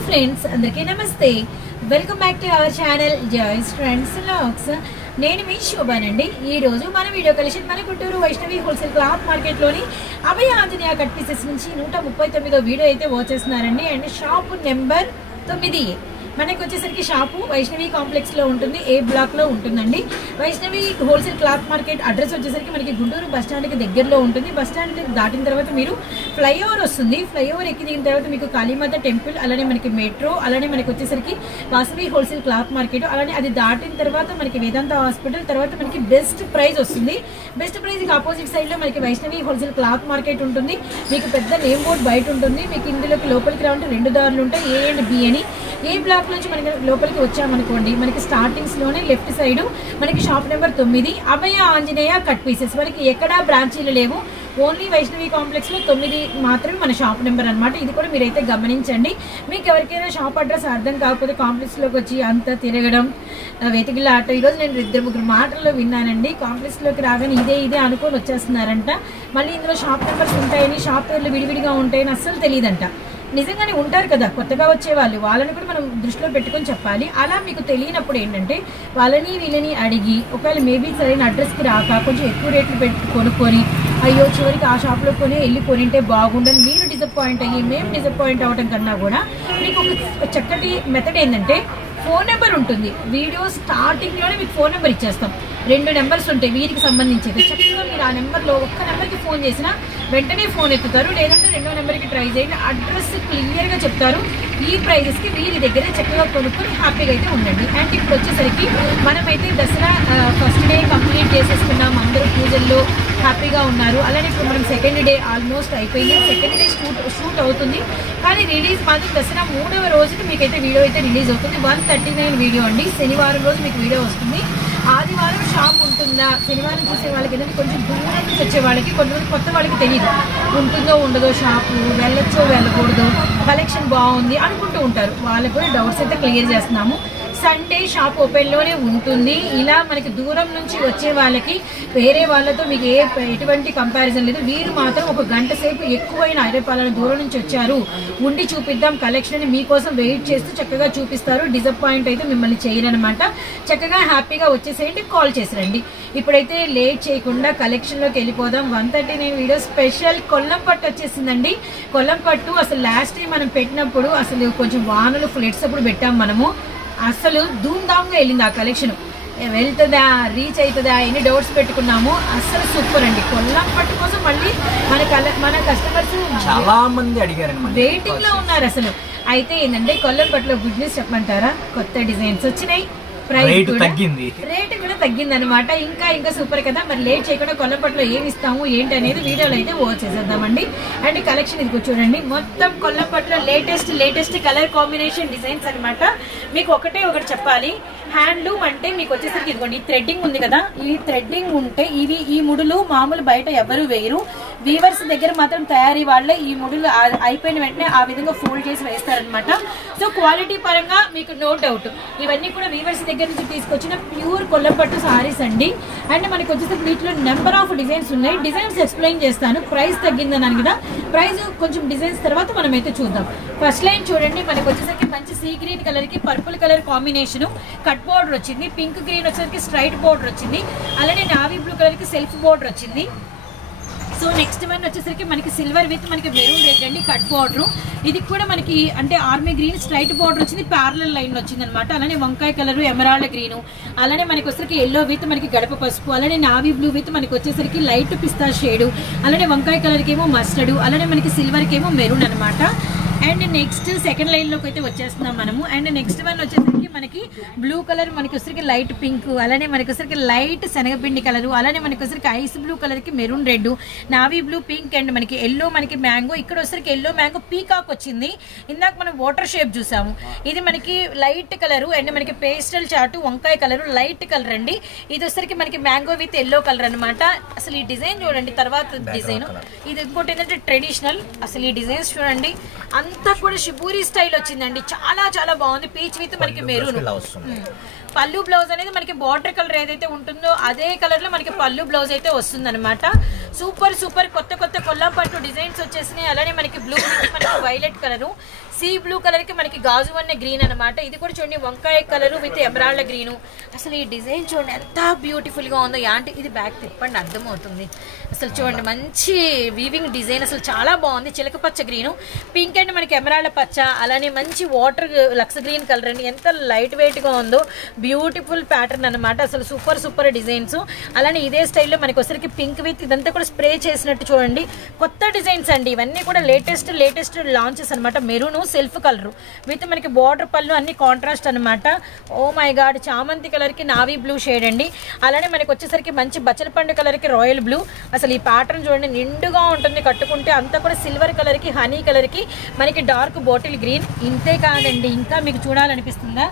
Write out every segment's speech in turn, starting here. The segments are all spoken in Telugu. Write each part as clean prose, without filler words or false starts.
హాయ్ ఫ్రెండ్స్, అందరికీ నమస్తే. Welcome back to our channel joys friends vlogs. నేను మీ శోభానండి. ఈ రోజు మన వీడియో కలెక్షన్ మన గుంటూరు వైష్ణవి హోల్సేల్ క్లాత్ మార్కెట్లోని అభయ ఆంజనేయ కట్ పీసెస్ నుంచి 139వ వీడియో అయితే వచ్చేస్తున్నారండి. అండ్ షాప్ నెంబర్ 9 మనకి వచ్చేసరికి షాపు వైష్ణవి కాంప్లెక్స్ లో ఉంటుంది, ఏ బ్లాక్ లో ఉంటుందండి. Vaishnavi wholesale cloth market address వచ్చేసరికి మనకి గుంటూరు బస్ స్టాండ్ కి దగ్గరలో ఉంటుంది. బస్ స్టాండ్ దాటిన తర్వాత మీరు ఫ్లైఓవర్ వస్తుంది. ఫ్లైఓవర్ ఎక్కి దిగిన తర్వాత మీకు కాళీమాత టెంపుల్, అలానే మనకి మెట్రో, అలానే మనకి వచ్చేసరికి వాసవి హోల్సేల్ క్లాత్ మార్కెట్, అలానే అది దాటిన తర్వాత మనకి వేదాంత హాస్పిటల్, తర్వాత మనకి బెస్ట్ ప్రైజ్ వస్తుంది. బెస్ట్ ప్రైజ్ కి ఆపోజిట్ సైడ్ లో మనకి వైష్ణవి హోల్సేల్ క్లాత్ మార్కెట్ ఉంటుంది. మీకు పెద్ద నేమ్ బోర్డ్ బయట ఉంటుంది. మీకు ఇందులోకి లోపలికి రావాలంటే 2 దారులు ఉంటాయి, ఏ అండ్ బి అని. ఏ బ్లాక్ నుంచి మనకి లోపలికి వచ్చామనుకోండి, మనకి స్టార్టింగ్స్ లోనే లెఫ్ట్ సైడ్ మనకి షాప్ నెంబర్ 9 అభయ ఆంజనేయ కట్ పీసెస్. మనకి ఎక్కడా బ్రాంచీలు లేవు, ఓన్లీ వైష్ణవి కాంప్లెక్స్ లో 9 మాత్రమే మన షాప్ నెంబర్ అనమాట. ఇది కూడా మీరైతే గమనించండి. మీకు ఎవరికైనా షాప్ అడ్రస్ అర్థం కాకపోతే కాంప్లెక్స్ లోకి వచ్చి అంతా తిరగడం, వెతికిలా ఆటో. ఈరోజు నేను 2-3 మాటల్లో విన్నానండి. కాంప్లెక్స్ లోకి రాగానే ఇదే అనుకొని వచ్చేస్తున్నారంట. మళ్ళీ ఇందులో షాప్ నెంబర్స్ ఉంటాయని, షాప్ పేర్లు విడివిడిగా ఉంటాయని అస్సలు తెలియదంట. నిజంగానే ఉంటారు కదా కొత్తగా వచ్చే వాళ్ళు, వాళ్ళని కూడా మనం దృష్టిలో పెట్టుకొని చెప్పాలి. అలా మీకు తెలియనప్పుడు ఏంటంటే వాళ్ళని వీళ్ళని అడిగి, ఒకవేళ మేబీ సరైన అడ్రస్కి రాక కొంచెం ఎక్కువ రేట్లు పెట్టి కొనుక్కొని, అయ్యో చివరికి ఆ షాప్లో కొని వెళ్ళి కొనింటే బాగుండని మీరు డిసప్పాయింట్ అయ్యి మేము డిసప్పాయింట్ అవ్వడం కన్నా కూడా మీకు ఒక చక్కటి మెథడ్ ఏంటంటే ఫోన్ నెంబర్ ఉంటుంది. వీడియో స్టార్టింగ్లోనే మీకు ఫోన్ నెంబర్ ఇచ్చేస్తాం. 2 నెంబర్స్ ఉంటాయి వీరికి సంబంధించి. చక్కగా మీరు ఆ నెంబర్లో ఒక్క నెంబర్కి ఫోన్ చేసినా వెంటనే ఫోన్ ఎత్తుతారు, లేదంటే 2వ నెంబర్కి ట్రై చేయండి. అడ్రస్ క్లియర్గా చెప్తారు. ఈ ప్రైజెస్కి వీరి దగ్గరే చక్కగా కొనుక్కొని హ్యాపీగా అయితే ఉండండి. అండ్ ఇప్పుడు వచ్చేసరికి మనమైతే దసరా ఫస్ట్ డే కంప్లీట్ చేసేసుకున్నాం, అందరూ పూజల్లో హ్యాపీగా ఉన్నారు. అలానే ఇప్పుడు మనం సెకండ్ డే ఆల్మోస్ట్ అయిపోయింది. సెకండ్ డే షూట్ అవుతుంది, కానీ రిలీజ్ మాత్రం దసరా 3వ రోజుకి మీకైతే వీడియో అయితే రిలీజ్ అవుతుంది. 139 వీడియో అండి. శనివారం రోజు మీకు వీడియో వస్తుంది. ఆదివారం షాప్ ఉంటుందా, శనివారం చూసే వాళ్ళకి ఏంటంటే కొంచెం దూరం నుంచి వచ్చే వాళ్ళకి, కొంతమంది కొత్త వాళ్ళకి తెలియదు ఉంటుందో ఉండదో షాపు, వెళ్ళొచ్చో వెళ్ళకూడదు, కలెక్షన్ బాగుంది అనుకుంటూ ఉంటారు. వాళ్ళకి కూడా డౌట్స్ అయితే క్లియర్ చేస్తున్నాము. సండే షాప్ ఓపెన్లోనే ఉంటుంది. ఇలా మనకి దూరం నుంచి వచ్చే వాళ్ళకి వేరే వాళ్ళతో మీకు ఎటువంటి కంపారిజన్ లేదు. వీరు మాత్రం ఒక గంట సేపు ఎక్కువైన ఐరపాలన దూరం నుంచి వచ్చారు, ఉండి చూపిద్దాం కలెక్షన్ అని మీకోసం వెయిట్ చేస్తూ చక్కగా చూపిస్తారు. డిసప్పాయింట్ అయితే మిమ్మల్ని చేయరనమాట. చక్కగా హ్యాపీగా వచ్చేసేయండి, కాల్ చేసిరండి. ఇప్పుడైతే లేట్ చేయకుండా కలెక్షన్లోకి వెళ్ళిపోదాం. 139 వీడియో స్పెషల్ కొల్లం పట్టు వచ్చేసిందండి. కొల్లం పట్టు అసలు లాస్ట్ టైం మనం పెట్టినప్పుడు అసలు కొంచెం వానలు ఫ్లడ్స్ అప్పుడు పెట్టాం మనము. అసలు ధూమ్ధామ్గా వెళ్ళింది ఆ కలెక్షన్. వెళ్తుందా, రీచ్ అవుతుందా, ఎన్ని డౌట్స్ పెట్టుకున్నాము. అసలు సూపర్ అండి. కొల్లం పట్టు కోసం మళ్ళీ మన కస్టమర్స్ చాలా మంది అడిగారు, వెయిటింగ్ లో ఉన్నారు అసలు. అయితే ఏంటంటే కొల్లం పట్టులో గుడ్ న్యూస్ చెప్పమంటారా, కొత్త డిజైన్స్ వచ్చినాయి, రేట్ కూడా తగ్గింది అనమాట. ఇంకా సూపర్ కదా. మరి లేట్ చేయకుండా కొల్లంపట్లో ఏమి ఇస్తాము ఏంటి అనేది వీడియోలో అయితే వాచ్ చేసేద్దామండి. అండ్ కలెక్షన్ ఇది చూడండి, మొత్తం కొల్లంపట్లో లేటెస్ట్ కలర్ కాంబినేషన్ డిజైన్స్ అనమాట. మీకు ఒకటి చెప్పాలి, హ్యాండ్లూమ్ అంటే మీకు వచ్చేసరికి ఇదిగోండి ఈ థ్రెడ్డింగ్ ఉంది కదా, ఈ థ్రెడ్డింగ్ ఉంటే ఈ ముడులు మామూలు బయట ఎవరు వేయరు. వీవర్స్ దగ్గర మాత్రం తయారీ వాళ్ళే ఈ ముడులు అయిపోయిన వెంటనే ఆ విధంగా ఫోల్డ్ చేసి వేస్తారనమాట. సో క్వాలిటీ పరంగా మీకు నో డౌట్. ఇవన్నీ కూడా వీవర్స్ దగ్గర నుంచి తీసుకొచ్చిన ప్యూర్ కొల్లంపట్టు సారీస్ అండి. అండ్ మనకి వచ్చేసరికి వీటిలో నెంబర్ ఆఫ్ డిజైన్స్ ఉన్నాయి. డిజైన్స్ ఎక్స్ప్లెయిన్ చేస్తాను. ప్రైస్ తగ్గిందన్నాను కదా, ప్రైస్ కొంచెం డిజైన్స్ తర్వాత మనం అయితే చూద్దాం. ఫస్ట్ లైన్ చూడండి, మనకి వచ్చేసరికి మంచి సీ గ్రీన్ కలర్ కి purple colour combination cut border వచ్చింది. పింక్ గ్రీన్ వచ్చేసరికి స్ట్రైట్ బోర్డర్ వచ్చింది. అలానే నావీ బ్లూ కలర్ కి సెల్ఫ్ బోర్డర్ వచ్చింది. సో నెక్స్ట్ వన్ వచ్చేసరికి మనకి సిల్వర్ విత్ మనకి మెరూన్ రెడ్ అండి కట్ బోర్డర్. ఇది కూడా మనకి అంటే ఆర్మీ గ్రీన్ స్ట్రైట్ బోర్డర్ వచ్చింది, ప్యారలల్ లైన్ వచ్చింది అనమాట. అలానే వంకాయ కలర్, ఎమరాల్డ్ గ్రీన్, అలానే మనకి వచ్చేసరికి ఎల్లో విత్ మనకి గడప పసుపు, అలానే నావీ బ్లూ విత్ మనకి వచ్చేసరికి లైట్ పిస్తా షేడ్, అలానే వంకాయ కలర్కి ఏమో మస్టర్డ్, అలానే మనకి సిల్వర్కి ఏమో మెరూన్ అనమాట. అండ్ నెక్స్ట్ సెకండ్ లైన్ లోకి అయితే వచ్చేస్తున్నాం మనము. అండ్ నెక్స్ట్ వన్ వచ్చేసరికి మనకి బ్లూ కలర్, మనకి వచ్చరికి లైట్ పింక్, అలానే మనకి వచ్చరికి లైట్ శనగపిండి కలర్, అలానే మనకి వచ్చరికి ఐస్ బ్లూ కలర్ కి maroon red, navy blue pink, and మనకి ఎల్లో మనకి మ్యాంగో. ఇక్కడ వచ్చరికి ఎల్లో మ్యాంగో పీకాక్ వచ్చింది. ఇందాక మనం వాటర్ షేప్ చూసాము. ఇది మనకి లైట్ కలర్. అండ్ మనకి పేస్టల్ చాటు వంకాయ కలర్ లైట్ కలర్ అండి. ఇది వచ్చరికి మనకి మ్యాంగో విత్ ఎల్లో కలర్ అనమాట. అసలు ఈ డిజైన్ చూడండి. తర్వాత డిజైన్ ఇది ఇంకోటి ఏంటంటే ట్రెడిషనల్. అసలు ఈ డిజైన్స్ చూడండి, అంతా కూడా షిబూరి స్టైల్ వచ్చిందండి. చాలా బాగుంది. పీచ్ విత్ మనకి మెరూన్. పల్లు బ్లౌజ్ అనేది మనకి బార్డర్ కలర్ ఏదైతే ఉంటుందో అదే కలర్ లో మనకి పల్లు బ్లౌజ్ అయితే వస్తుంది అనమాట. సూపర్ కొత్త కొల్లం పట్టు డిజైన్స్ వచ్చేసినాయి. అలానే మనకి బ్లూ, మనకి violet colour, sea blue colour కి మనకి గాజు వన్న గ్రీన్ అనమాట. ఇది కూడా చూడండి వంకాయ కలర్ విత్ ఎమరాల్డ్ గ్రీన్. అసలు ఈ డిజైన్ చూడండి ఎంత బ్యూటిఫుల్ గా ఉందో. యాంటీ ఇది బ్యాక్ తిప్పండి అర్థమవుతుంది. అసలు చూడండి మంచి వీవింగ్ డిజైన్, అసలు చాలా బాగుంది. చిలక పచ్చ గ్రీన్, పింక్ అండ్ మనకి ఎమరాల్డ్ పచ్చ, అలానే మంచి వాటర్ లక్స్ గ్రీన్ కలర్ అండి. ఎంత లైట్ వెయిట్ గా ఉందో, బ్యూటిఫుల్ ప్యాటర్న్ అనమాట. అసలు సూపర్ సూపర్ డిజైన్స్. అలానే ఇదే స్టైల్లో మనకి వచ్చరికి పింక్ విత్ ఇదంతా కూడా స్ప్రే చేసినట్టు చూడండి. కొత్త డిజైన్స్ అండి ఇవన్నీ కూడా, లేటెస్ట్ లాంచెస్ అనమాట. మెరూన్ సెల్ఫ్ కలర్ విత్ మనకి బార్డర్ పళ్ళు అన్ని కాంట్రాస్ట్ అనమాట. ఓ మై గాడ్, చామంతి కలర్ కి నావీ బ్లూ షేడ్ అండి. అలానే మనకి వచ్చేసరికి మంచి బచ్చలపండు కలర్ కి రాయల్ బ్లూ. అసలు ఈ ప్యాటర్న్ చూడండి నిండుగా ఉంటుంది కట్టుకుంటే. అంతా కూడా సిల్వర్ కలర్ కి హనీ కలర్ కి మనకి డార్క్ బాటిల్ గ్రీన్. ఇంతే కాదండి, ఇంకా మీకు చూడాలనిపిస్తుందా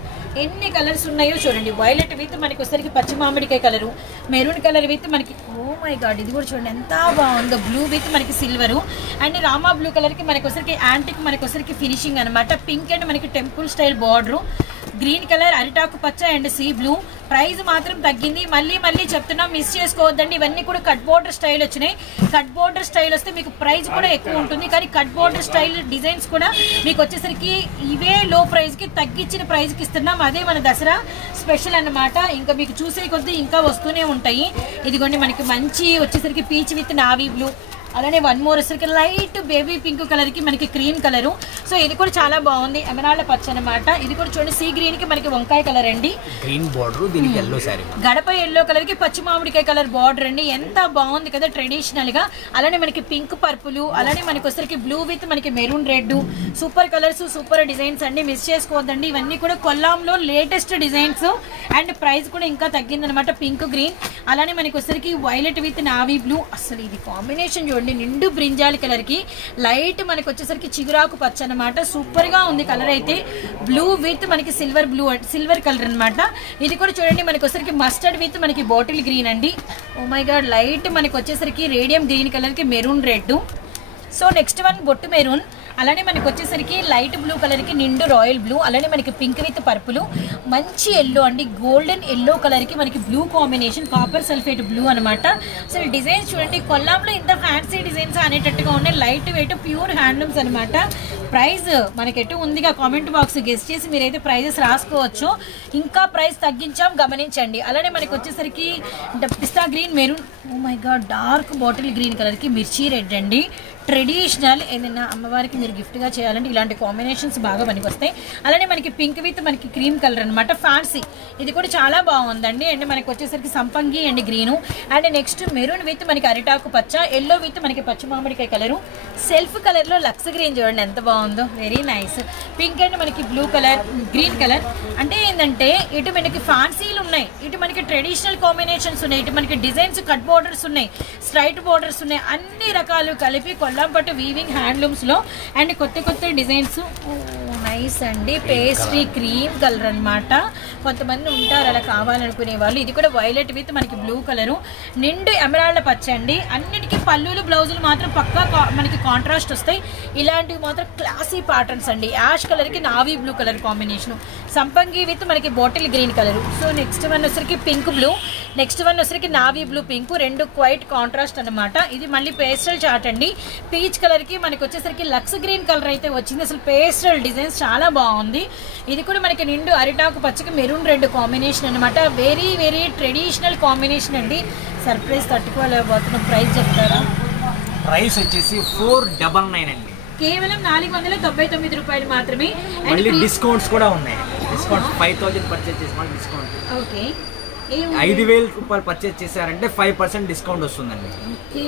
ఎన్ని కలర్స్ ఉన్నాయో చూడండి. వైలెట్ విత్ మనకి వచ్చేసరికి పచ్చి మామిడికాయ కలరు, మెరూన్ కలర్ విత్ మనకి ఓ మై గాడ్ ఇది కూడా చూడండి ఎంత బాగుందో. బ్లూ విత్ మనకి silver and Rama blue colour కి మనకి వచ్చరికి యాంటిక్ మనకి వచ్చరికి ఫినిషింగ్ అనమాట. పింక్ అండ్ మనకి temple style border, green colour అరిటాకు పచ్చ అండ్ సీ బ్లూ. ప్రైస్ మాత్రం తగ్గింది, మళ్ళీ చెప్తున్నాం, మిస్ చేసుకోవద్దండి. ఇవన్నీ కూడా కట్ బోర్డర్ స్టైల్ వచ్చినాయి. కట్ బోర్డర్ స్టైల్ వస్తే మీకు ప్రైస్ కూడా ఎక్కువ ఉంటుంది, కానీ కట్ బోర్డర్ స్టైల్ డిజైన్స్ కూడా మీకు వచ్చేసరికి ఇవే లో ప్రైస్కి తగ్గించిన ప్రైస్కి ఇస్తున్నాం. అదే మన దసరా స్పెషల్ అన్నమాట. ఇంకా మీకు చూసే కొద్దీ ఇంకా వస్తూనే ఉంటాయి. ఇదిగోండి మనకి మంచి వచ్చేసరికి పీచ్ విత్ నావీ బ్లూ, అలానే వన్ మోర్ వచ్చేసరికి లైట్ బేబీ పింక్ కలర్ కి మనకి క్రీమ్ కలరు. సో ఇది కూడా చాలా బాగుంది, ఎమరాల్డ్ పచ్చ అనమాట. ఇది కూడా చూడండి సీ గ్రీన్ కి మనకి వంకాయ కలర్ అండి, గ్రీన్ బార్డర్, దీనికి ఎల్లో సారీ, గడప ఎల్లో కలర్ కి పచ్చి మామిడికాయ కలర్ బార్డర్ అండి. ఎంత బాగుంది కదా ట్రెడిషనల్ గా. అలానే మనకి పింక్ పర్పుల్, అలానే మనకి వచ్చేసరికి బ్లూ విత్ మనకి maroon red. Super colours, super designs అండి, మిస్ చేసుకోవద్దండి. ఇవన్నీ కూడా కొల్లాంలో లేటెస్ట్ డిజైన్స్ అండ్ ప్రైస్ కూడా ఇంకా తగ్గిందనమాట. పింక్ గ్రీన్, అలానే మనకి వచ్చేసరికి వైలెట్ విత్ నావీ బ్లూ. అసలు ఇది కాంబినేషన్ చూడండి, నిండు బ్రింజాల్ కలర్ కి లైట్ మనకి వచ్చేసరికి చిగురాకు పచ్చ అనమాట. సూపర్ గా ఉంది కలర్ అయితే. బ్లూ విత్ మనకి సిల్వర్ బ్లూ, సిల్వర్ కలర్ అనమాట. ఇది కూడా చూడండి మనకి వచ్చేసరికి మస్టర్డ్ విత్ మనకి బాటిల్ గ్రీన్ అండి. ఓ మై గాడ్, లైట్ మనకి వచ్చేసరికి రేడియం గ్రీన్ కలర్ కి maroon red. So next one బొట్టు మెరూన్, అలానే మనకి వచ్చేసరికి లైట్ బ్లూ కలర్ కి నిండు రాయల్ బ్లూ, అలానే మనకి పింక్ విత్ పర్పుల్, మంచి ఎల్లో అండి, గోల్డెన్ ఎల్లో కలర్ కి మనకి blue combination, copper sulphate blue అనమాట. అసలు డిజైన్స్ చూడండి, కొల్లాంలో ఇంత ఫ్యాన్సీ డిజైన్స్ అనేటట్టుగా ఉన్నాయి. లైట్ వెయిట్ ప్యూర్ హ్యాండ్లూమ్స్ అనమాట. ప్రైస్ మనకి ఎటు ఉందిగా కామెంట్ బాక్స్ గెస్ట్ చేసి మీరైతే ప్రైజెస్ రాసుకోవచ్చు. ఇంకా ప్రైస్ తగ్గించాం గమనించండి. అలానే మనకి వచ్చేసరికి pista green maroon, oh my god dark bottle green colour కి మిర్చి రెడ్ అండి. ట్రెడిషనల్ ఏదైనా అమ్మవారికి మీరు గిఫ్ట్గా చేయాలంటే ఇలాంటి కాంబినేషన్స్ బాగా పనికొస్తాయి. అలానే మనకి పింక్ విత్ మనకి క్రీమ్ కలర్ అనమాట, ఫ్యాన్సీ. ఇది కూడా చాలా బాగుందండి. అండ్ మనకి వచ్చేసరికి సంపంగి and green, and next maroon with మనకి అరిటాకు పచ్చ, ఎల్లో విత్ మనకి పచ్చి మామిడికాయ కలరు, సెల్ఫ్ కలర్లో లక్స్ గ్రీన్ చూడండి ఎంత బాగుందో, వెరీ నైస్. పింక్ అండ్ మనకి బ్లూ కలర్, గ్రీన్ కలర్. అంటే ఏంటంటే ఇటు మనకి ఫ్యాన్సీలు ఉన్నాయి, ఇటు మనకి ట్రెడిషనల్ కాంబినేషన్స్ ఉన్నాయి, ఇటు మనకి డిజైన్స్ కట్ బోర్డర్స్ ఉన్నాయి, స్ట్రైట్ బోర్డర్స్ ఉన్నాయి, అన్ని రకాలు కలిపి కొల్లాంపట్టు వీవింగ్ హ్యాండ్లూమ్స్ లో అండ్ కొత్త డిజైన్స్. నైస్ అండి, పేస్ట్రీ క్రీమ్ కలర్ అనమాట. కొంతమంది ఉంటారు అలా కావాలనుకునే వాళ్ళు. ఇది కూడా వైలెట్ విత్ మనకి బ్లూ కలరు, నిండు ఎమరాల్డ్ పచ్చ అండి. అన్నిటికీ పళ్ళులు బ్లౌజులు మాత్రం పక్కా మనకి కాంట్రాస్ట్ వస్తాయి. ఇలాంటివి మాత్రం క్లాసీ ప్యాటర్న్స్ అండి. యాష్ కలర్ కి నావీ బ్లూ కలర్ కాంబినేషన్, సంపంగి విత్ మనకి bottle green colour. So next one వచ్చరికి పింక్ బ్లూ, నెక్స్ట్ వన్ వచ్చరికి నావీ బ్లూ పింక్, రెండు క్వైట్ కాంట్రాస్ట్ అనమాట. ఇది మళ్ళీ పేస్టల్ చార్ట్ అండి. పీచ్ కలర్ కి మనకి వచ్చేసరికి లక్స్ గ్రీన్ కలర్ అయితే వచ్చింది. అసలు పేస్టల్ డిజైన్స్ చాలా బాగుంది. ఇది కూడా మనకి నిండు అరిటాకు పచ్చకి మెరూన్ రెడ్ కాంబినేషన్ అనమాట. వెరీ వెరీ ట్రెడిషనల్ కాంబినేషన్ అండి. సర్ప్రైజ్ తట్టుకోలేకపోతున్న ప్రైస్ చెప్తారా? ప్రైస్ వచ్చేసి 499 అండి, కేవలం 499 రూపాయలు మాత్రమే. మళ్ళీ డిస్కౌంట్స్ కూడా ఉన్నాయి. డిస్కౌంట్ 5000 పర్చేజ్ చేసి మళ్ళీ డిస్కౌంట్. ఓకే, 5000 రూపాయలు పర్చేజ్ చేశారంటే 5% డిస్కౌంట్ వస్తుందండి. ఓకే,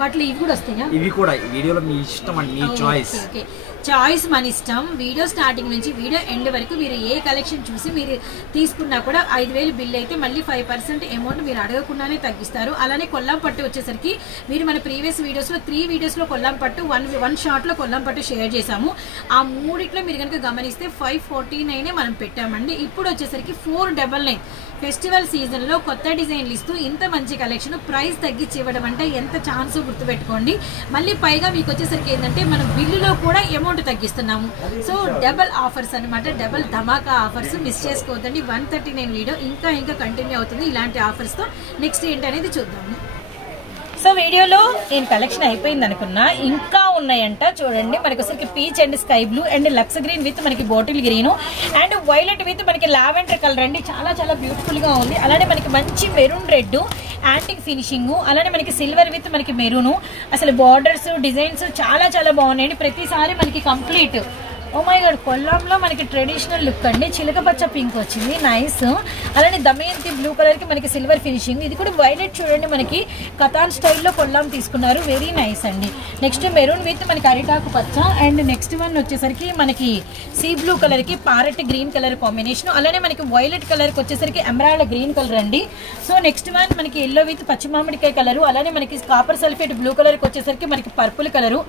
వాటిలో ఇవి కూడా వస్తాయా? ఇవి కూడా వీడియోలో మీ ఇష్టం అండి, మీ చాయిస్. ఓకే, చాయిస్ మన ఇష్టం. వీడియో స్టార్టింగ్ నుంచి వీడియో ఎండ్ వరకు మీరు ఏ కలెక్షన్ చూసి మీరు తీసుకున్నా కూడా 5000 బిల్ అయితే మళ్ళీ 5% అమౌంట్ మీరు అడగకుండానే తగ్గిస్తారు. అలానే కొల్లాం పట్టు వచ్చేసరికి మీరు మన ప్రీవియస్ వీడియోస్లో 3 వీడియోస్లో కొల్లాం పట్టు, వన్ షార్ట్లో కొల్లాం పట్టు షేర్ చేసాము. ఆ మూడిట్లో మీరు కనుక గమనిస్తే 549 మనం పెట్టామండి. ఇప్పుడు వచ్చేసరికి 499. ఫెస్టివల్ సీజన్లో కొత్త డిజైన్లు ఇస్తూ ఇంత మంచి కలెక్షన్ ప్రైస్ తగ్గించి ఇవ్వడం అంటే ఎంత ఛాన్స్ గుర్తుపెట్టుకోండి. మళ్ళీ పైగా మీకు వచ్చేసరికి ఏంటంటే మనం బిల్లులో కూడా అమౌంట్ తగ్గిస్తున్నాము. సో డబల్ ఆఫర్స్ అనమాట, డబల్ ధమాకా ఆఫర్స్. మిస్ చేసుకోవద్దండి. 139 వీడియో ఇంకా కంటిన్యూ అవుతుంది ఇలాంటి ఆఫర్స్తో. నెక్స్ట్ ఏంటనేది చూద్దాము. సో వీడియోలో నేను కలెక్షన్ అయిపోయింది అనుకున్నా, ఇంకా ఉన్నాయంట. చూడండి మనకి వచ్చరికి peach and sky blue and lux green with మనకి bottle green and violet with మనకి లావెండర్ కలర్ అండి. చాలా చాలా బ్యూటిఫుల్ గా ఉంది. అలానే మనకి మంచి మెరూన్ రెడ్ యాంటిక్ ఫినిషింగ్, అలానే మనకి సిల్వర్ విత్ మనకి మెరూన్. అసలు బార్డర్స్ డిజైన్స్ చాలా చాలా బాగున్నాయండి. ప్రతిసారి మనకి కంప్లీట్ ఓ మై గాడ్ కొల్లాంలో మనకి ట్రెడిషనల్ లుక్ అండి. చిలక పచ్చ పింక్ వచ్చింది, నైస్. అలానే దమయంతి బ్లూ కలర్ కి మనకి సిల్వర్ ఫినిషింగ్. ఇది కూడా వైలెట్ చూడండి, మనకి కథాన్ స్టైల్లో కొల్లాం తీసుకున్నారు, వెరీ నైస్ అండి. నెక్స్ట్ మెరూన్ విత్ మనకి అరిటాకు పచ్చ అండ్ నెక్స్ట్ వన్ వచ్చేసరికి మనకి సీ బ్లూ కలర్ కి ప్యారెట్ గ్రీన్ కలర్ కాంబినేషన్. అలానే మనకి వైలెట్ కలర్ కి వచ్చేసరికి ఎమరాల్డ్ గ్రీన్ కలర్ అండి. సో నెక్స్ట్ వన్ మనకి ఎల్లో విత్ పచ్చి మామిడికాయ కలర్. అలానే మనకి కాపర్ సల్ఫేట్ బ్లూ కలర్ కి వచ్చేసరికి మనకి పర్పుల్ కలరు,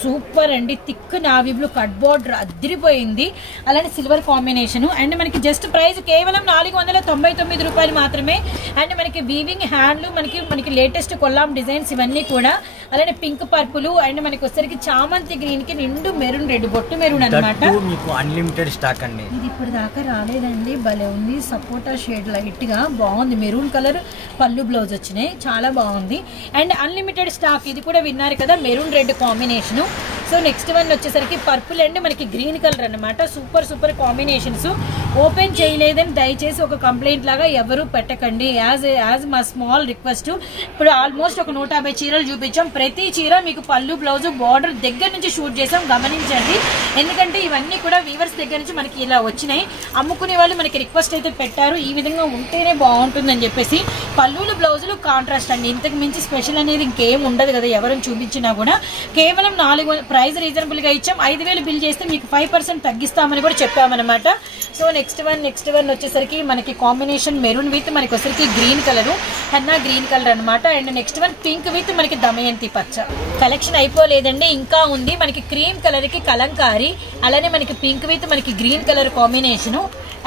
సూపర్ అండి. Thick navy blue cut border అదిరిపోయింది. అలానే సిల్వర్ కాంబినేషన్ అండ్ మనకి జస్ట్ ప్రైస్ కేవలం 499 రూపాయలు మాత్రమే. అండ్ మనకి వీవింగ్ హ్యాండ్లు మనకి లేటెస్ట్ కొల్లాం డిజైన్స్ ఇవన్నీ కూడా. అలానే పింక్ పర్పుల్ అండ్ మనకి వచ్చేసరికి చామంతి గ్రీన్ కి నిండు మెరూన్ రెడ్ బొట్టు మెరూన్ అనమాట. మీకు అన్లిమిటెడ్ స్టాక్ అండి. ఇది ఇప్పుడు దాకా రాలేదండి, భలే ఉంది. సపోటా షేడ్ లైట్ గా బాగుంది. మెరూన్ కలర్ పళ్ళు బ్లౌజ్ వచ్చినాయి, చాలా బాగుంది. And unlimited stock. ఇది కూడా విన్నారు కదా, maroon red combination. So next one వచ్చేసరికి పర్పుల్ అండ్ మనకి గ్రీన్ కలర్ అనమాట. Super super combinations. ఓపెన్ చేయలేదని దయచేసి ఒక కంప్లైంట్ లాగా ఎవరు పెట్టకండి. యాజ్ మా స్మాల్ రిక్వెస్ట్. ఇప్పుడు ఆల్మోస్ట్ ఒక 150 చీరలు చూపించాం. ప్రతి చీర మీకు పళ్ళు బ్లౌజ్ బార్డర్ దగ్గర నుంచి షూట్ చేసాం, గమనించండి. ఎందుకంటే ఇవన్నీ కూడా వీవర్స్ దగ్గర నుంచి మనకి ఇలా వచ్చినాయి. అమ్ముకునే వాళ్ళు మనకి రిక్వెస్ట్ అయితే పెట్టారు, ఈ విధంగా ఉంటేనే బాగుంటుందని చెప్పేసి. పళ్ళులు బ్లౌజులు కాంట్రాస్ట్ అండి, ఇంతకు మించి స్పెషల్ అనేది ఇంకేం ఉండదు కదా ఎవరిని చూపించినా కూడా. కేవలం 400 ప్రైస్ రీజనబుల్ గా ఇచ్చాం. 5000 బిల్ చేస్తే మీకు 5% తగ్గిస్తామని కూడా చెప్పామన్నమాట. సో నెక్స్ట్ వన్ వచ్చేసరికి మనకి కాంబినేషన్ మెరూన్ విత్ మనకి వచ్చేసరికి green colour, henna green colour అనమాట. And next one pink with మనకి దమయంతి పచ్చ. కలెక్షన్ అయిపోలేదండి, ఇంకా ఉంది. మనకి క్రీమ్ కలర్ కి కలంకారీ, అలానే మనకి పింక్ విత్ మనకి green colour combination.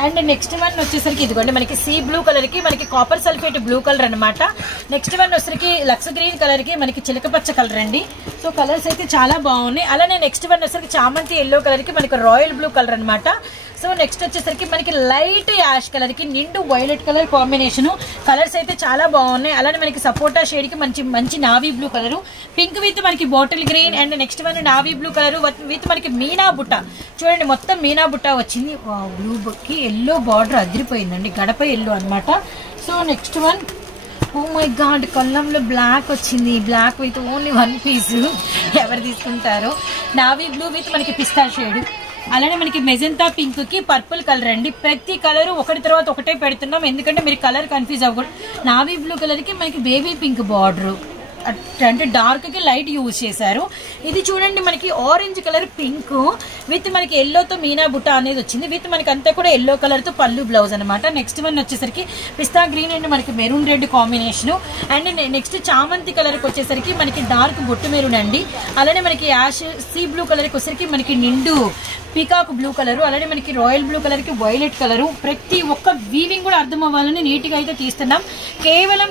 And next one వచ్చేసరికి ఇదిగోండి మనకి సీ బ్లూ కలర్ కి మనకి కాపర్ సల్ఫేట్ బ్లూ కలర్ అనమాట. నెక్స్ట్ వన్ వచ్చేసరికి లక్స్ గ్రీన్ కలర్ కి మనకి చిలక పచ్చ కలర్ అండి. సో కలర్స్ అయితే చాలా బాగున్నాయి. అలానే నెక్స్ట్ వన్ వచ్చేసరికి చామంతి ఎల్లో కలర్ కి మనకి రాయల్ బ్లూ కలర్ అనమాట. సో నెక్స్ట్ వచ్చేసరికి మనకి లైట్ యాష్ కలర్ కి నిండు వైలెట్ కలర్ కాంబినేషన్. కలర్స్ అయితే చాలా బాగున్నాయి. అలానే మనకి సపోటా షేడ్ కి మంచి navy blue colour, pink with మనకి bottle green and next one navy blue colour with మనకి మీనా బుట్ట. చూడండి మొత్తం మీనా బుట్ట వచ్చింది. బ్లూ కి ఎల్లో బార్డర్ అదిరిపోయిందండి, గడప ఎల్లో అనమాట. So next one oh my god కొల్లంలో బ్లాక్ వచ్చింది. Black with only 1 piece. ఎవరు తీసుకుంటారో. నావీ బ్లూ విత్ మనకి పిస్తా షేడ్. అలానే మనకి మెజంతా పింక్ కి పర్పుల్ కలర్ అండి. ప్రతి కలర్ ఒకటి తర్వాత ఒకటే పెడుతున్నాం, ఎందుకంటే మీరు కలర్ కన్ఫ్యూజ్ అవ్వకూడదు. నావీ బ్లూ కలర్ కి మనకి బేబీ పింక్ బార్డర్, అంటే డార్క్ కి లైట్ యూజ్ చేశారు. ఇది చూడండి మనకి ఆరెంజ్ కలర్ పింక్ విత్ మనకి ఎల్లోతో మీనా బుట్ట అనేది వచ్చింది. విత్ మనకి అంతా కూడా ఎల్లో కలర్ తో పళ్ళు బ్లౌజ్ అనమాట. నెక్స్ట్ వన్ వచ్చేసరికి పిస్తా గ్రీన్ అండ్ మనకి maroon red combination. And next చామంతి కలర్ కి వచ్చేసరికి మనకి డార్క్ బొట్టు మెరూన్ అండి. అలానే మనకి యాష్ సీ బ్లూ కలర్ కి వచ్చేసరికి మనకి నిండు పీకాక్ బ్లూ కలర్. అలానే మనకి రాయల్ బ్లూ కలర్ కి వైలెట్ కలర్. ప్రతి ఒక్క వీవింగ్ కూడా అర్థం అవ్వాలని నీట్ గా అయితే తీస్తున్నాం. కేవలం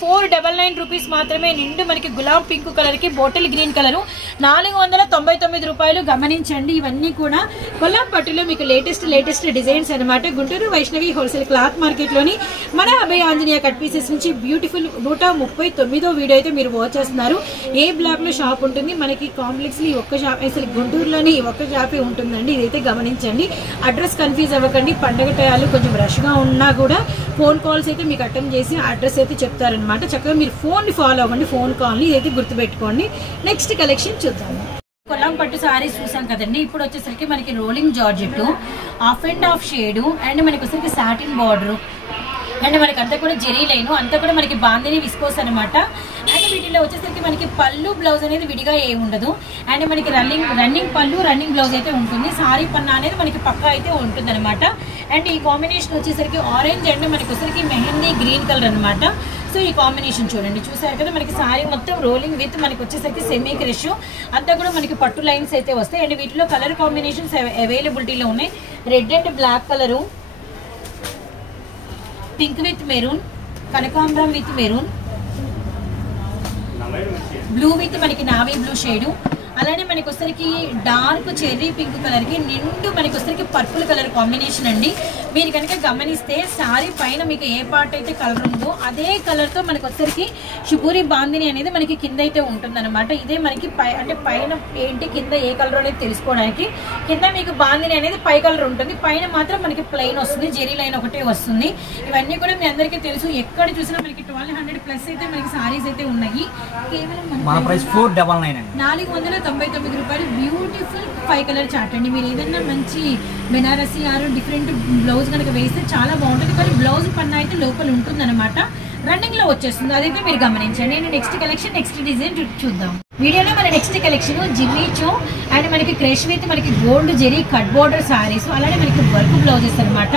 499 రూపీస్ మాత్రమే. నిండు మనకి గులాబ్ పింక్ కలర్ కి బాటిల్ గ్రీన్ కలర్ 499 రూపాయలు. గమనించండి, ఇవన్నీ కూడా కొల్లాం పట్టులో మీకు లేటెస్ట్ డిజైన్స్ అనమాట. Guntur Vaishnavi wholesale cloth market లోని మన అభయ ఆంజనేయ కట్ పీసెస్ నుంచి బ్యూటిఫుల్ 139వ వీడియో అయితే మీరు వాచ్ చేస్తున్నారు. ఏ బ్లాక్ లో షాప్ ఉంటుంది మనకి కాంప్లెక్స్ లో ఒక్క షాప్, అసలు గుంటూరులోని ఒక్క షాపే ఉంటుందండి. ఇదైతే గమనించండి. అడ్రస్ కన్ఫ్యూజ్ అవ్వకండి. పండగ టయాలు కొంచెం రష్ గా ఉన్నా కూడా ఫోన్ కాల్స్ అయితే మీకు అటెండ్ చేసి అడ్రస్ అయితే చెప్తారనమాట. చక్కగా మీరు ఫోన్ ఫాలో అవ్వండి, ఫోన్ కాల్ ని ఇదైతే గుర్తుపెట్టుకోండి. నెక్స్ట్ కలెక్షన్ చూద్దాము. కొల్లాం పట్టు సారీస్ చూసాం కదండి. ఇప్పుడు వచ్చేసరికి మనకి rolling georgette, half and half shade and మనకి వచ్చేసరికి సాటిన్ బార్డర్ అండ్ మనకి అంతా కూడా జెరీ లైన్, అంతా కూడా మనకి బాందిని విస్కోస్ అనమాట. అండ్ వీటిలో వచ్చేసరికి మనకి పళ్ళు బ్లౌజ్ అనేది విడిగా ఏముండదు. అండ్ మనకి రన్నింగ్ పళ్ళు రన్నింగ్ బ్లౌజ్ అయితే ఉంటుంది. సారీ పన్నా అనేది మనకి పక్కా అయితే ఉంటుంది అనమాట. అండ్ ఈ కాంబినేషన్ వచ్చేసరికి ఆరెంజ్ అండ్ మనకి వచ్చేసరికి మెహందీ గ్రీన్ కలర్ అనమాట. సో ఈ కాంబినేషన్ చూడండి, చూసారు కదా మనకి సారీ మొత్తం రోలింగ్ విత్ మనకి వచ్చేసరికి సెమీ క్రష్, అంతా కూడా మనకి పట్టు లైన్స్ అయితే వస్తాయి. అండ్ వీటిలో కలర్ కాంబినేషన్స్ అవైలబిలిటీలో ఉన్నాయి. Red and black colour, pink with maroon, కనకాంబరం విత్ మెరూన్, బ్లూ విత్ మనకి నావీ బ్లూ షేడు, అలానే మనకి వచ్చరికి డార్క్ చెర్రీ పింక్ కలర్కి నిండు మనకి వచ్చరికి పర్పుల్ కలర్ కాంబినేషన్ అండి. మీరు కనుక గమనిస్తే శారీ పైన మీకు ఏ పార్ట్ అయితే కలర్ ఉందో అదే కలర్తో మనకి వచ్చరికి షుబూరి బాందిని అనేది మనకి కింద అయితే ఉంటుందన్నమాట. ఇదే మనకి అంటే పైన ఏంటి కింద ఏ కలర్ అనేది తెలుసుకోవడానికి కింద మీకు బాందిని అనేది పై కలర్ ఉంటుంది, పైన మాత్రం మనకి ప్లెయిన్ వస్తుంది, జెరీ లైన్ ఒకటే వస్తుంది. ఇవన్నీ కూడా మీ అందరికీ తెలుసు. ఎక్కడ చూసినా మనకి 1200+ అయితే మనకి సారీస్ అయితే ఉన్నాయి. కేవలం మన ప్రైస్ 499 అండి. 499 రూపాయలు. బ్యూటిఫుల్ 5 కలర్ చార్ట్ అండి. మీరు ఏదన్నా మంచి బెనారసీ ఆరు డిఫరెంట్ బ్లౌజ్ కనుక వేస్తే చాలా బాగుంటుంది, కానీ బ్లౌజ్ పన్నా అయితే లోపల ఉంటుందన్నమాట. రన్నింగ్ లో వచ్చేస్తుంది, అదైతే మీరు గమనించండి. నేను నెక్స్ట్ కలెక్షన్ నెక్స్ట్ డిజైన్ చూద్దాం. వీడియోలో మన నెక్స్ట్ కలెక్షన్ జిమ్మిచో అండ్ మనకి క్రష్ విత్ మనకి gold zari cut border saris, అలానే మనకి వర్క్ బ్లౌజెస్ అనమాట.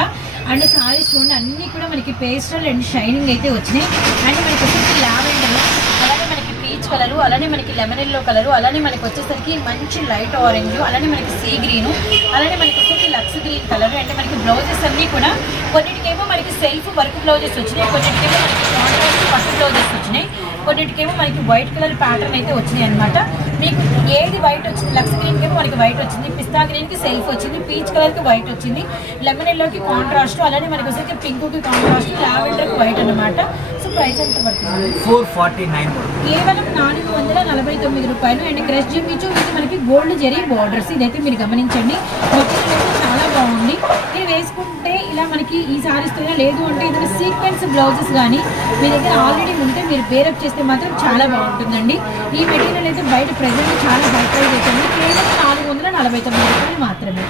అండ్ సారీస్ చూడండి అన్ని కూడా మనకి పేస్టల్ అండ్ షైనింగ్ అయితే వచ్చినాయి. అండ్ మనకి వచ్చేసి లావెండర్, అలానే మనకి పీచ్ కలర్, అలానే మనకి లెమన్ ఎల్లో కలర్, అలానే మనకి వచ్చేసరికి మంచి లైట్ ఆరెంజ్, అలానే మనకి సీ గ్రీన్, అలానే మనకి వచ్చేసి లక్స్ గ్రీన్ కలర్. అంటే మనకి బ్లౌజెస్ అన్ని కూడా కొన్నిటికేమో మనకి సెల్ఫ్ వర్క్ బ్లౌజెస్ వచ్చినాయి, కొన్నిటికేమో మనకి కాంట్రాస్ట్ పట్టు బ్లౌజెస్ వచ్చినాయి, కొన్నిటికేమో మనకి వైట్ కలర్ ప్యాటర్న్ అయితే వచ్చినాయి అనమాట. మీకు ఏది వైట్ వచ్చింది, లక్స్ గ్రీన్ కేమో మనకి వైట్ వచ్చింది, పిస్తా గ్రీన్ కి సెల్ఫ్ వచ్చింది, పీచ్ కలర్ కి వైట్ వచ్చింది, లెమన్ ఎల్లోకి కాంట్రాస్ట్, అలానే మనకి వచ్చేసి పింక్ కి కాంట్రాస్ట్, లావెండర్ కి వైట్ అనమాట. సో ప్రైస్ ఎంత పడుతుంది? 449 కేవలం 449 రూపాయలు. అండ్ క్రష్ జిమ్మిచో ఇది మనకి గోల్డ్ జెరీ బోర్డర్స్, ఇదైతే మీరు గమనించండి. మెటీరియల్ అయితే చాలా బాగుంది. ఇది వేసుకుంటే ఇలా మనకి ఈ సారీస్ తో లేదు అంటే ఏదైనా సీక్వెన్స్ బ్లౌజెస్ కానీ మీ దగ్గర ఆల్రెడీ ఉంటే మీరు బేరప్ చేస్తే మాత్రం చాలా బాగుంటుందండి. ఈ మెటీరియల్ అయితే బయట ప్రెజెంట్ చాలా హై ప్రైస్ అవుతుంది, కేవలం 449 రూపాయలు మాత్రమే.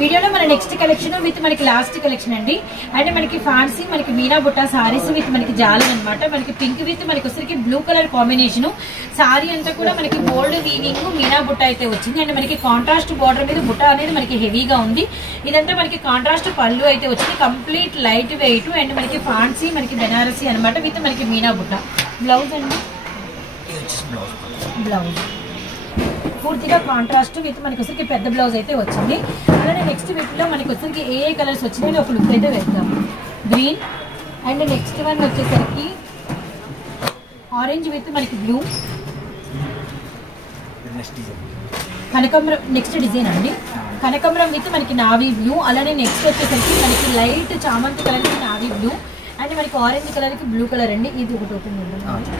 వీడియోలో మన నెక్స్ట్ కలెక్షన్ విత్ మనకి లాస్ట్ కలెక్షన్ అండి. అంటే మనకి ఫ్యాన్సీ మనకి మీనా బుట్ట సారీస్ విత్ మనకి జాలర్ అనమాట. మనకి పింక్ విత్ మనకి వచ్చరికి బ్లూ కలర్ కాంబినేషన్. సారీ అంతా కూడా మనకి గోల్డ్ వీవింగ్ మీనా బుట్ట అయితే వచ్చింది. అండ్ మనకి కాంట్రాస్ట్ బార్డర్ మీద బుట్ట అనేది మనకి హెవీగా ఉంది. ఇదంతా మనకి కాంట్రాస్ట్ పళ్ళు అయితే వచ్చింది, కంప్లీట్ లైట్ వెయిట్. అండ్ మనకి ఫ్యాన్సీ మనకి బెనారసీ అనమాట విత్ మనకి మీనా బుట్ట. బ్లౌజ్ అండి, బ్లౌజ్ పూర్తిగా కాంట్రాస్ట్ విత్ మనకి వచ్చరికి పెద్ద బ్లౌజ్ అయితే వచ్చింది. అలానే నెక్స్ట్ వీటిలో మనకి వచ్చరికి ఏ కలర్స్ వచ్చినాయో ఒక లుక్ అయితే వేద్దాం. గ్రీన్ అండ్ నెక్స్ట్ వన్ వచ్చేసరికి ఆరెంజ్ విత్ మనకి బ్లూ, కనకాంబరం నెక్స్ట్ డిజైన్ అండి, కనకాంబరం విత్ మనకి నావీ బ్లూ. అలానే నెక్స్ట్ వచ్చేసరికి మనకి లైట్ చామంతి కలర్ కి నావీ బ్లూ, అండ్ మనకి ఆరెంజ్ కలర్ కి బ్లూ కలర్ అండి. ఇది ఒకటి ఓపెన్ చేద్దాం.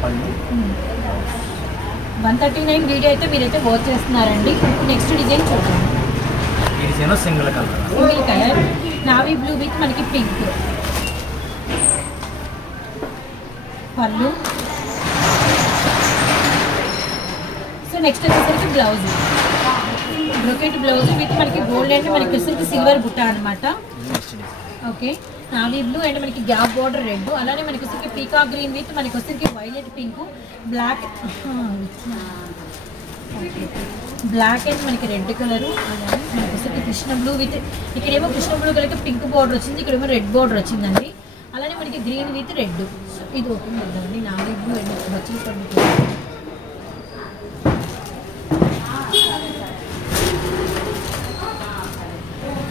పళ్ళు 139 వీడియో అయితే మీరైతే వర్క్ చేస్తున్నారండి. నెక్స్ట్ డిజైన్ చూద్దాం. ఈ design single colour navy blue with మనకి పింక్ పళ్ళు. సో నెక్స్ట్ వచ్చేసరికి బ్లౌజ్ బ్రొకెట్ బ్లౌజ్ విత్ మనకి గోల్డ్ అండ్ మనకి వచ్చేసరికి సిల్వర్ బుట్ట అనమాట. ఓకే, నావీ బ్లూ అండ్ మనకి గ్యాప్ బార్డర్ రెడ్, అలానే మనకి వచ్చరికి పీకా గ్రీన్ విత్ మనకి వచ్చరికి violet pink, black black and మనకి రెడ్ కలరు, అలానే మనకి వచ్చరికి కృష్ణ బ్లూ విత్ ఇక్కడేమో కృష్ణ బ్లూ కలర్కి పింక్ బార్డర్ వచ్చింది, ఇక్కడేమో రెడ్ బార్డర్ వచ్చిందండి. అలానే మనకి గ్రీన్ విత్ రెడ్. ఇది ఓపెన్ చేద్దామండి. నావీ బ్లూ అండ్ వచ్చి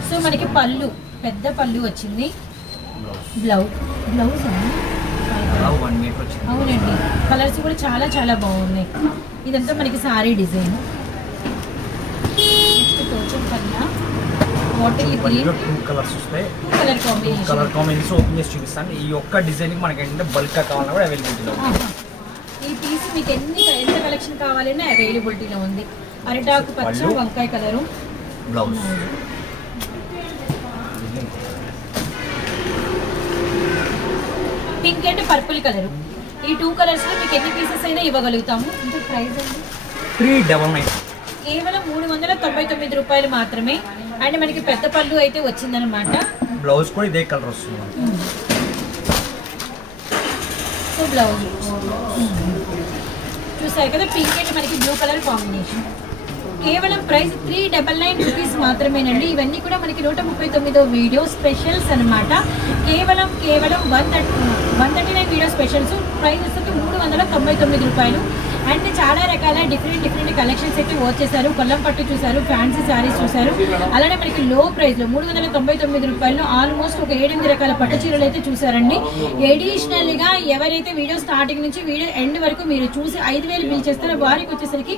సో మనకి పళ్ళు పెద్ద పళ్ళు వచ్చింది. బ్లౌజ్ అవునండి, కలర్స్ కూడా చాలా చాలా బాగున్నాయి. ఇదంతా మనకి సారీ డిజైన్. నెక్స్ట్ తోచం పైన bottle green, colour combination open చేసి చూపిస్తాను. ఈ ఒక్క డిజైన్ కి మనకి ఏంటంటే బల్క్ కావాలన్నా కూడా అవైలబిలిటీలో ఉంది. ఈ పీస్ మీకు ఎంత కలెక్షన్ కావాలన్నా అవైలబిలిటీలో ఉంది. అరిటాకు పచ్చ వంకాయ colour blouse, pink and purple colour. ఈ 2 కలర్స్ లో మీకు ఎన్ని పీసెస్ అయినా ఇవ్వగలుగుతాము. ఇంత ప్రైస్ అండి 399, కేవలం 399 రూపాయలు మాత్రమే. అండ్ మనకి పెద్ద పళ్ళు అయితే వచ్చిందనమాట. బ్లౌజ్ కూడా ఇదే కలర్ వస్తుంది. సో బ్లౌజ్ చూసారు కదా, పింక్ అండ్ మనకి బ్లూ కలర్ కాంబినేషన్. కేవలం ప్రైస్ 399 రూపీస్ మాత్రమేనండి. ఇవన్నీ కూడా మనకి 139వ వీడియో స్పెషల్స్ అనమాట. కేవలం 139 వీడియో స్పెషల్స్. ప్రైస్ వచ్చేసి 399 రూపాయలు. అండ్ చాలా రకాల డిఫరెంట్ కలెక్షన్స్ అయితే వచ్చేసారు. కొల్లం పట్టు చూసారు, ఫ్యాన్సీ శారీస్ చూసారు. అలానే మనకి లో ప్రైస్ లో 399 రూపాయలు ఆల్మోస్ట్ ఒక 7-8 రకాల పట్టు చీరలు అయితే చూసారండి. అడిషనల్ గా ఎవరైతే వీడియో స్టార్టింగ్ నుంచి వీడియో ఎండ్ వరకు మీరు చూసి 5,000 బిల్ చేస్తారో వారికి వచ్చేసరికి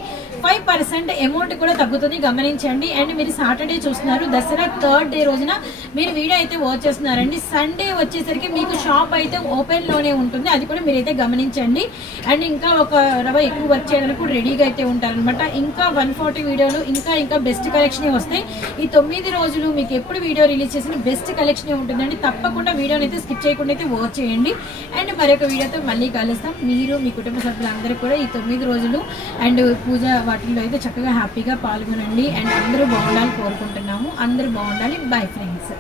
5% అమౌంట్ కూడా తగ్గుతుంది, గమనించండి. అండ్ మీరు సాటర్డే చూస్తున్నారు, దసరా 3rd డే రోజున మీరు వీడియో అయితే వాచ్ చేస్తున్నారండి. సండే వచ్చేసరికి మీకు షాప్ అయితే ఓపెన్ లోనే ఉంటుంది, అది కూడా మీరైతే గమనించండి. అండ్ ఇంకా ఒక రవ ఎక్కువ వర్క్ చేయడానికి కూడా రెడీగా అయితే ఉంటారనమాట. ఇంకా 140 వీడియోలు ఇంకా బెస్ట్ కలెక్షన్ వస్తాయి. ఈ 9 రోజులు మీకు ఎప్పుడు వీడియో రిలీజ్ చేసిన బెస్ట్ కలెక్షన్ ఉంటుందండి. తప్పకుండా వీడియోని అయితే స్కిప్ చేయకుండా అయితే వాచ్ చేయండి. అండ్ మరొక వీడియోతో మళ్ళీ కలుస్తాం. మీరు మీ కుటుంబ సభ్యులందరూ కూడా ఈ 9 రోజులు అండ్ పూజ వాటిల్లో అయితే చక్కగా హ్యాపీగా పాల్గొనండి. అండ్ అందరూ బాగుండాలని కోరుకుంటున్నాము. అందరూ బాగుండాలి. Bye friends.